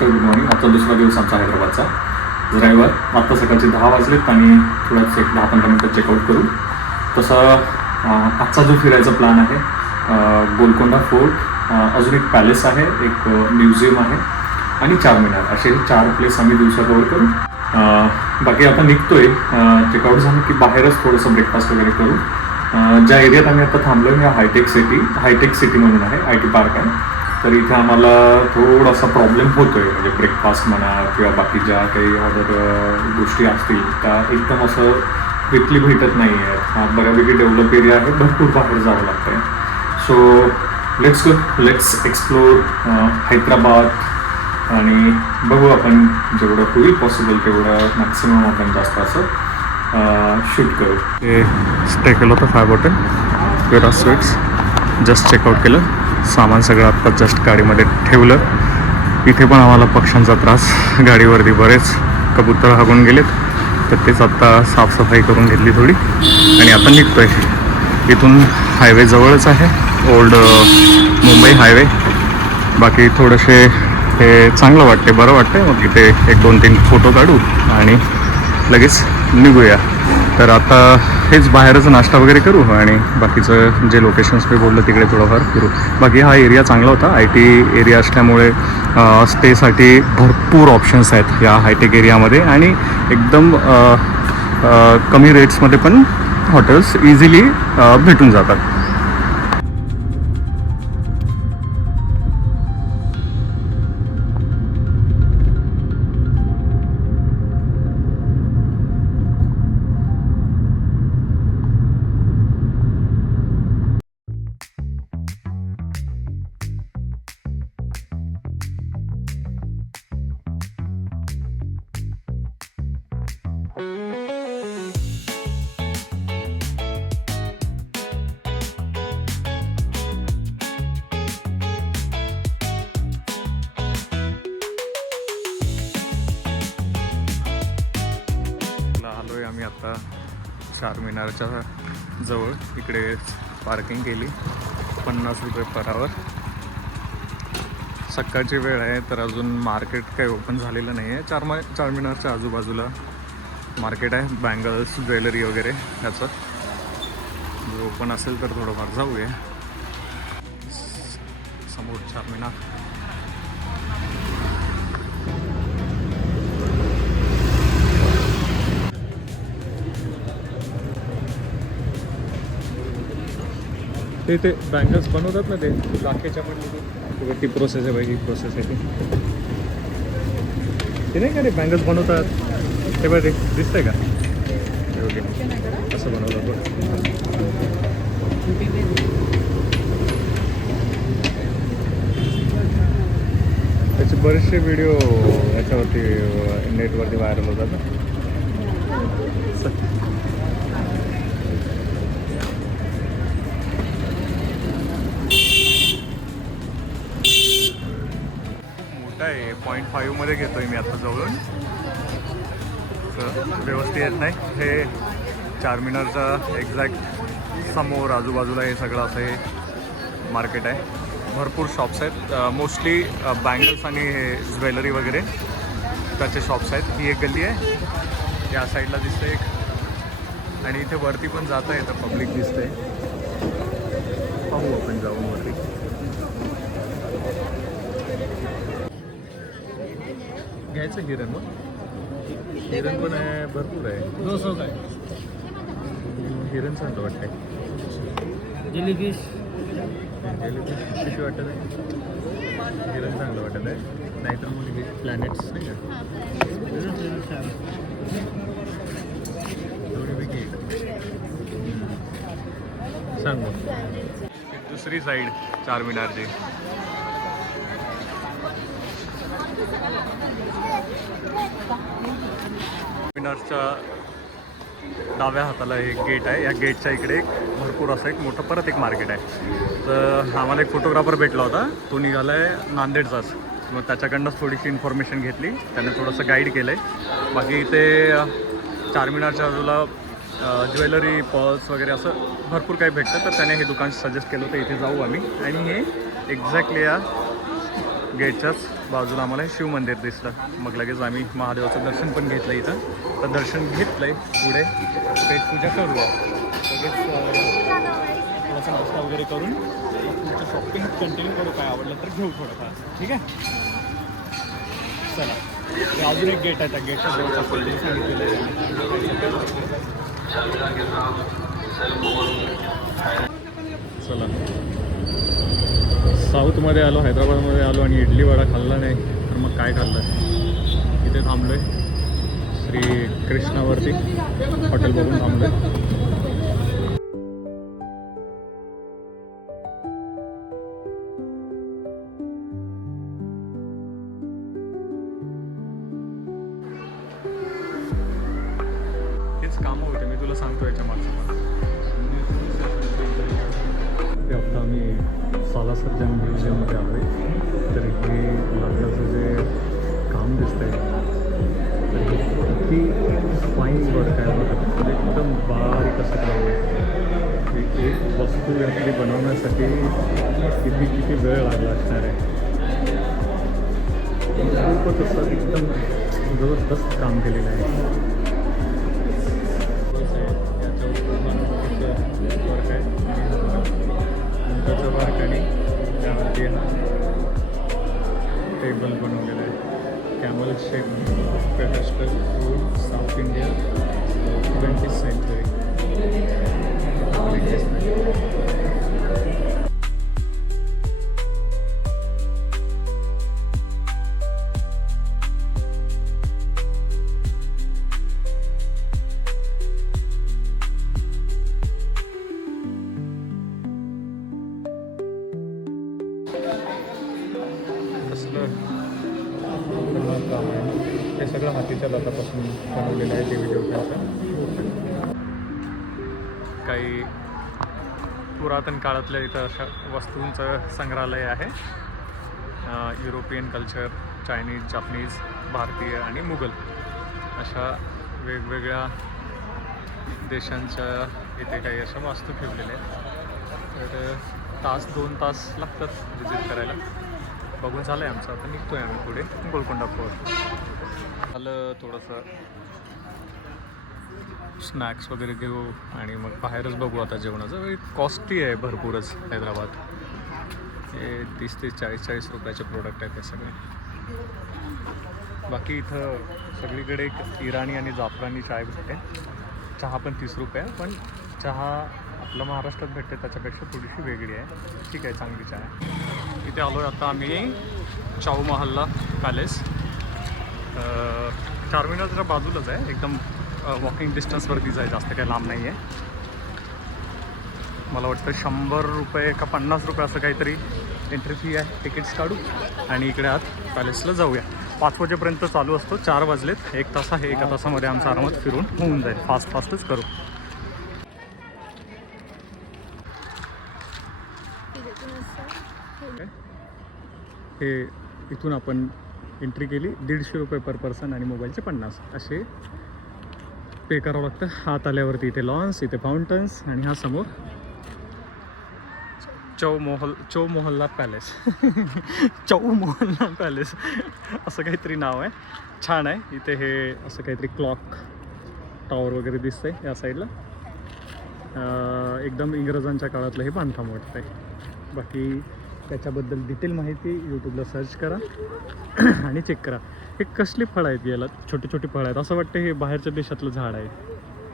नमस्कार, good morning. आजचा दुसरा दिवस आमचा हैदराबादचा रविवार. आत्ता सकाळचे 10 वाजलेत आणि थोडंच एक 10-15 मिनटं चेकआउट करू. तसं आजचा जो फिरायचा प्लॅन आहे, गोलकोंडा फोर्ट, अजून एक पॅलेस आहे, एक म्युझियम आहे आणि चारमिनार, असे 4 प्लेस आम्ही दिवसा कवर करू. बाकी आता निघतोय. चेकआउट झालं की बाहेरच थोडंसं ब्रेकफास्ट वगैरे करू. ज्या एरियात आम्ही आता थांबलो आहे, हायटेक सिटी म्हणून आहे, IT पार्क आहे. तर इथे आम्हाला थोडासा प्रॉब्लेम होतो आहे, म्हणजे ब्रेकफास्ट म्हणा किंवा बाकी ज्या काही अदर गोष्टी असतील त्या एकदम असं क्विकली भेटत नाही आहेत. हा बऱ्यापैकी डेव्हलप एरिया आहे, भरपूर बाहेर जावं लागतं आहे. सो लेट्स एक्सप्लोर हैदराबाद आणि बघू आपण जेवढं होईल पॉसिबल तेवढं मॅक्सिमम आपण जास्त असं शूट करू. हे स्टे केलं होतं 5 हॉटेल विरा स्वीट्स. जस्ट चेकआउट केलं, सामान सगळं आत्ता जस्ट गाडीमध्ये ठेवलं. इथे पण आम्हाला पक्ष्यांचा त्रास, गाडीवरती बरेच कबूतर हागून गेलेत, तर तेच आत्ता साफसफाई करून घेतली थोडी आणि आता निघतो आहे. इथून हायवे जवळच आहे, ओल्ड मुंबई हायवे. बाकी थोडेसे हे चांगलं वाटते, बरं वाटते. मग इथे 1-2-3 फोटो काढू आणि लगेच निघूया. तर आता हेच बाहेरच नाश्ता वगैरे करू आणि बाकीचं जे लोकेशन्स मी बोललं तिकडे थोडंफार फिरू. बाकी हा एरिया चांगला होता, IT एरिया असल्यामुळे स्टेसाठी भरपूर ऑप्शन्स आहेत या हायटेक एरियामध्ये आणि एकदम कमी रेट्समध्ये पण हॉटेल्स इझिली भेटून जातात. आलोय आम्ही आता चारमिनारच्या जवळ. इकडे पार्किंग केली, 50 रुपये पर आवर. सकाळची वेळ आहे तर अजून मार्केट काही ओपन झालेलं नाही आहे. चारमिनारच्या आजूबाजूला मार्केट आहे, बँगल्स, ज्वेलरी वगैरे ह्याचं. जे ओपन असेल तर थोडंफार जाऊया. समोर चारमिनार. ते बँगल्स बनवतात ना, ते लाखेच्या पण ती प्रोसेस आहे, ही प्रोसेस आहे ते नाही का रे, बँगल्स बनवतात ते. बघ ते दिसतंय का? ओके, असं बनवतात बघ. त्याचे बरेचसे व्हिडिओ याच्यावरती नेटवरती व्हायरल होतात ना. काय 0.5 मध्ये घेतोय मी आता जवळून, तर व्यवस्थित येत नाही. हे चारमिनारचा एक्झॅक्ट समोर आजूबाजूला हे सगळं असं हे मार्केट आहे. भरपूर शॉप्स आहेत, मोस्टली बँगल्स आणि हे ज्वेलरी वगैरे त्याचे शॉप्स आहेत. ही एक गल्ली आहे, या साईडला दिसते एक, आणि इथे वरती पण जाता येतं, पब्लिक दिसते. पाहू आपण जाऊन वरती. घ्यायचं हिरण, हिरण पण आहे, भरपूर आहे. 200 का हिरण चांगलं वाटतंय. जेलीफिश कशी वाटत आहे? हिरण चांगलं वाटत आहे, नाहीतर मग प्लॅनेट्स नाही का, एवढे वेगळी सांग. मग दुसरी साईड चारमिनारची. चारमिनारच्या डाव्या हाताला एक गेट आहे. या गेटच्या इकडे एक भरपूर असं एक मोठं परत एक मार्केट आहे. तर आम्हाला एक फोटोग्राफर भेटला होता, तो निघाला आहे नांदेडचाच. मग त्याच्याकडनंच थोडीशी इन्फॉर्मेशन घेतली, त्याने थोडंसं गाईड केलं आहे. बाकी इथे चारमिनारच्या बाजूला ज्वेलरी, पर्स वगैरे असं भरपूर काही भेटतं. तर त्याने हे दुकान सजेस्ट केलं होतं, इथे जाऊ आम्ही. आणि हे एक्झॅक्टली या गेटच्याच बाजूला आम्हाला हे शिवमंदिर दिसलं. मग लगेच आम्ही महादेवाचं दर्शन पण घेतलं इथं. तर दर्शन घेतलंय, पुढे पेटपूजा करूया. लगेच थोडासा नाश्ता वगैरे करून पुढचं शॉपिंग कंटिन्यू करू. काय आवडलं तर घेऊ थोडंफार. ठीक आहे, चला. ते अजून एक गेट आहे, त्या गेटच्या जवळ असेल सांगितलेलं आहे. चला, साऊथमध्ये आलो, हैदराबादमध्ये आलो आणि इडली वडा खाल्ला नाही तर मग काय खाल्लं. इथे थांबलो आहे श्री कृष्णावरती हॉटेल बघून थांबलो आहे. हेच कामं होते, मी तुला सांगतो याच्या मागचं. ते आता आम्ही सालासर म्युझियममध्ये आलो आहे. तर इथे लाकडाचं जे काम दिसतंय तर हे किती फाईन वर्क आहे बघा. म्हणजे एकदम बारीक असं काम आहे. एक वस्तू यातली बनवण्यासाठी किती वेळ लागला असणार आहे. खूपच असं एकदम जबरदस्त काम केलेलं आहे. वर्क आहे वर्क आणि त्यावरती टेबल बनवलेलं आहे. Camel shape pedestal foot south India 20th century. हे सगळं हातीच्या दातापासून बनवलेलं आहे. टी व्ही ठेवण्याचं काही पुरातन काळातल्या इथं अशा वस्तूंचं संग्रहालय आहे. युरोपियन कल्चर, चायनीज, जापनीज, भारतीय आणि मुघल अशा वेगवेगळ्या देशांच्या इथे काही अशा वस्तू ठेवलेल्या आहेत. तर 2 तास लागतात व्हिजिट करायला. बघून झालं आहे आमचं. आता निघतो आहे आम्ही पुढे गोलकोंडा फोर्ट. आलं थोडंसं स्नॅक्स वगैरे घेऊ आणि मग बाहेरच बघू आता जेवणाचं. कॉस्टली आहे भरपूरच हैदराबाद. हे 30 ते 40 रुपयाचे प्रोडक्ट आहेत हे सगळे. बाकी इथं सगळीकडे एक इराणी आणि जाफरानी चाय भेटते. चहा पण 30 रुपये, पण चहा आपलं महाराष्ट्रात भेटते त्याच्यापेक्षा थोडीशी वेगळी आहे. ठीक आहे, चांगली चहा आहे. इथे आलो आहे आता आम्ही चाऊ महाल्ला पॅलेस. चारमिनारच्या बाजूलाच आहे, एकदम वॉकिंग डिस्टन्सवरतीच आहे, जास्त काही लांब नाही आहे. मला वाटतं 100 रुपये का 50 रुपये असं काहीतरी एंट्री फी आहे. तिकीट्स काढू आणि इकडे आत पॅलेसला जाऊया. 5 वाजेपर्यंत चालू असतो. 4 वाजलेत, 1 तास आहे. 1 तासामध्ये आमचं आरामात फिरून होऊन जाईल. फास्टच करू. हे इथून आपण एंट्री केली, 150 रुपये पर पर्सन आणि मोबाईलचे 50 असे पे करावं लागतं. हात आल्यावरती इथे लॉन्स, इथे फाउंटन्स आणि हा समोर चौ मोहल्ला पॅलेस. चौ मोहल्ला पॅलेस असं काहीतरी नाव आहे. छान आहे. इथे हे असं काहीतरी क्लॉक टॉवर वगैरे दिसतंय या साईडला. एकदम इंग्रजांच्या काळातलं हे बांधकाम वाटतं आहे. बाकी त्याच्याबद्दल डिटेल माहिती यूट्यूबला सर्च करा आणि चेक करा. हे कसली फळं आहेत, याला छोटी छोटी फळं आहेत. असं वाटतं हे बाहेरच्या देशातलं झाड आहे,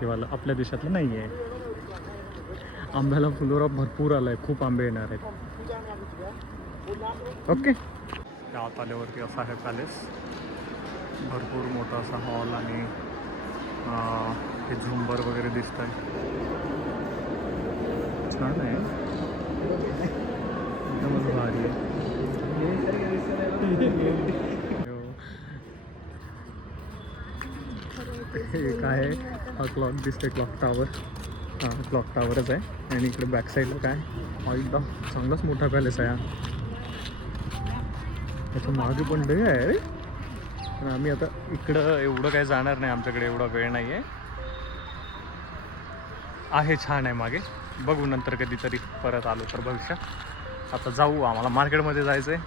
किंवा आपल्या देशातलं नाही आहे. आंब्याला फुलोरा भरपूर आला आहे, खूप आंबे येणार आहेत. ओके, गावात आल्यावरती असा आहे पॅलेस. भरपूर मोठा असा हॉल आणि हे झुंबर वगैरे दिसत आहे. छान आहे, एकदमच भारी आहे. हे काय आहे, हा क्लॉक दिसतोय, क्लॉक टावर. हां, क्लॉक टावरच आहे. आणि इकडे बॅक साईडला काय, हा एकदम चांगलाच मोठा पॅलेस आहे. त्याच्या मागे पण लय आहे रे. पण आम्ही आता इकडं एवढं काही जाणार नाही, आमच्याकडे एवढा वेळ नाही आहे. छान आहे मागे, बघू नंतर कधीतरी परत आलो तर भविष्यात. आता जाऊ, आम्हाला मार्केटमध्ये जायचं आहे.